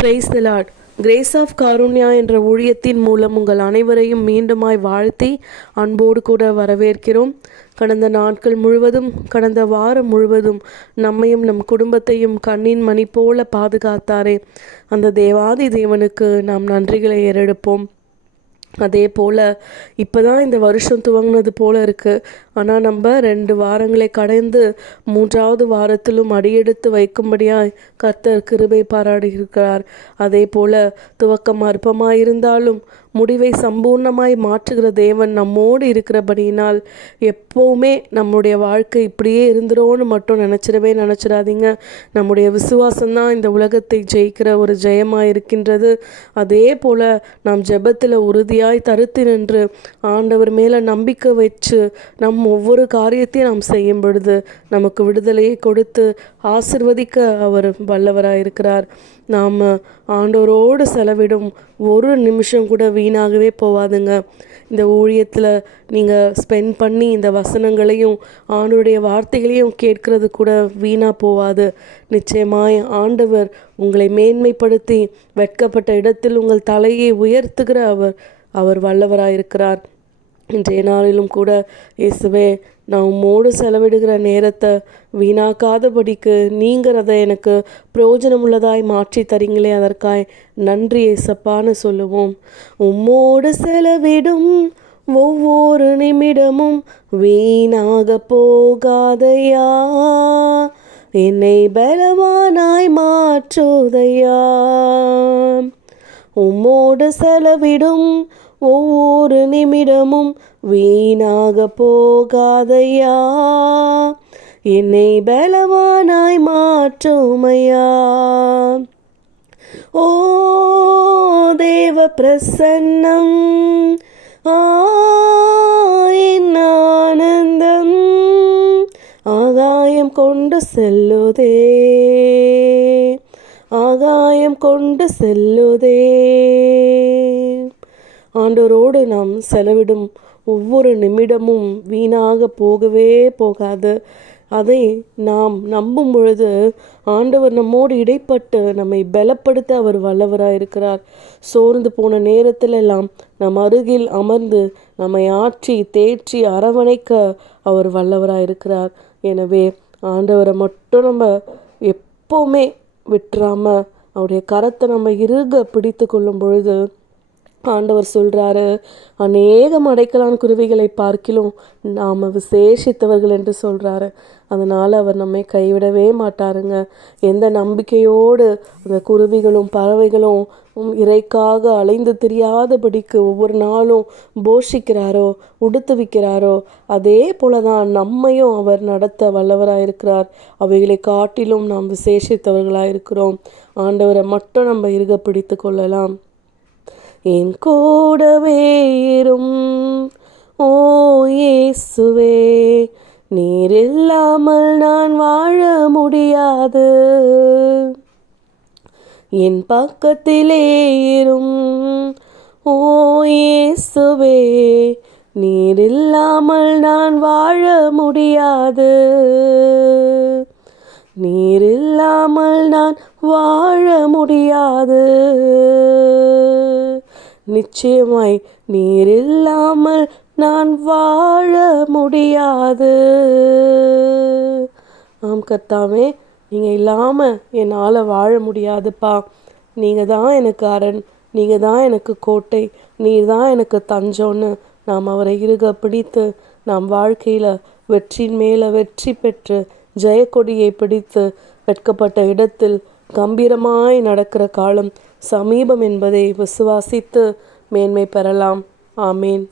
Price the lord. Grace of Karunya என்ற ஊழியத்தின் மூலம் உங்கள் அனைவரையும் மீண்டுமாய் வாழ்த்தி அன்போடு கூட வரவேற்கிறோம். கடந்த நாட்கள் முழுவதும், கடந்த வாரம் முழுவதும் நம்மையும் நம் குடும்பத்தையும் கண்ணின் மணி போல பாதுகாத்தாரே, அந்த தேவாதி தேவனுக்கு நாம் நன்றிகளை ஏறெடுப்போம். அதே போல் இப்போ தான் இந்த வருஷம் துவங்கினது போல் இருக்குது. ஆனால் நம்ம 2 வாரங்களை கடந்து 3வது வாரத்திலும் அடியெடுத்து வைக்கும்படியாய் கர்த்தர் கிருபை பாராட்டியிருக்கிறார். அதே போல் துவக்கம் அற்பமாக இருந்தாலும் முடிவை சம்பூர்ணமாய் மாற்றுகிற தேவன் நம்மோடு இருக்கிறபடியினால் எப்போவுமே நம்முடைய வாழ்க்கை இப்படியே இருந்துரும்னு மட்டும் நினச்சிடாதீங்க. நம்முடைய விசுவாசம்தான் இந்த உலகத்தை ஜெயிக்கிற ஒரு ஜெயமாக இருக்கின்றது. அதே போல் நாம் ஜெபத்தில் உறுதியாய் தருத்து நின்று ஆண்டவர் மேலே நம்பிக்கை வச்சு ஒவ்வொரு காரியத்தையும் நாம் செய்யும் பொழுது நமக்கு விடுதலையை கொடுத்து ஆசிர்வதிக்க அவர் வல்லவராக இருக்கிறார். நாம் ஆண்டவரோடு செலவிடும் ஒரு நிமிஷம் கூட வீணாகவே போவாதுங்க. இந்த ஊழியத்தில் நீங்கள் ஸ்பெண்ட் பண்ணி இந்த வசனங்களையும் ஆண்டவருடைய வார்த்தைகளையும் கேட்கறது கூட வீணாக போவாது. நிச்சயமாய் ஆண்டவர் உங்களை மேன்மைப்படுத்தி வெட்கப்பட்ட இடத்தில் உங்கள் தலையை உயர்த்துகிற அவர் வல்லவராயிருக்கிறார். இன்றைய நாளிலும் கூட இயேசுவே, நான் உம்மோடு செலவிடுகிற நேரத்தை வீணாக்காதபடிக்கு நீங்கள் அதை எனக்கு பிரயோஜனமுள்ளதாய் மாற்றி தரீங்களே, அதற்காய் நன்றி ஏசப்பான்னு சொல்லுவோம். உம்மோடு செலவிடும் ஒவ்வொரு நிமிடமும் வீணாக போகாதையா, என்னை பலவானாய் மாற்றுதையா. உம்மோடு செலவிடும் ஒவ்வொரு நிமிடமும் வீணாக போகாதையா, என்னை பலவானாய் மாற்றுமையா. ஓ தேவ பிரசன்னம் என் ஆனந்தம் ஆகாயம் கொண்டு செல்லுதே, ஆகாயம் கொண்டு செல்லுதே. ஆண்டவரோடு நாம் செலவிடும் ஒவ்வொரு நிமிடமும் வீணாக போகவே போகாது. அதை நாம் நம்பும் பொழுது ஆண்டவர் நம்மோடு இடைப்பட்டு நம்மை பலப்படுத்த அவர் வல்லவராக இருக்கிறார். சோர்ந்து போன நேரத்தில் எல்லாம் நம் அருகில் அமர்ந்து நம்மை ஆற்றி தேற்றி அரவணைக்க அவர் வல்லவராக இருக்கிறார். எனவே ஆண்டவரை மட்டும் நம்ம எப்போவுமே விட்டுறாமல் அவருடைய கரத்தை நம்ம இறுக பிடித்து கொள்ளும் பொழுது ஆண்டவர் சொல்கிறாரு, அநேகம் அடைக்கலான் குருவிகளை பார்க்கிலும் நாம் விசேஷித்தவர்கள் என்று சொல்கிறாரு. அதனால் அவர் நம்மை கைவிடவே மாட்டாருங்க. எந்த நம்பிக்கையோடு அந்த குருவிகளும் பறவைகளும் இறைக்காக அலைந்து தெரியாதபடிக்கு ஒவ்வொரு நாளும் போஷிக்கிறாரோ, உடுத்துவிக்கிறாரோ, அதே போல தான் நம்மையும் அவர் நடத்த வல்லவராக இருக்கிறார். அவைகளை காட்டிலும் நாம் விசேஷித்தவர்களாக இருக்கிறோம். ஆண்டவரை மட்டும் நம்ம இறுக பிடித்து கொள்ளலாம். என் கூடவே இரும் ஓ இயேசுவே, நீர் இல்லாமல் நான் வாழ முடியாது. என் பக்கத்திலே இரும் ஓ இயேசுவே, நீர் இல்லாமல் நான் வாழ முடியாது. நீர் இல்லாமல் நான் வாழ முடியாது. நிச்சயமாய் நீர் இல்லாமல் நான் வாழ முடியாது. ஆம் கர்த்தாவே, நீங்கள் இல்லாமல் என்னால் வாழ முடியாதுப்பா. நீங்கள் தான் எனக்கு அரண், நீங்கள் தான் எனக்கு கோட்டை, நீர் தான் எனக்கு தஞ்சம்னு நாம் அவரை இறுக பிடித்து நாம் வாழ்க்கையில் வெற்றியின் மேலே வெற்றி பெற்று ஜெயக்கொடியை பிடித்து வெட்கப்பட்ட இடத்தில் கம்பீரமாய் நடக்கிற காலம் சமீபம் என்பதை விசுவாசித்து மேன்மை பெறலாம். ஆமேன்.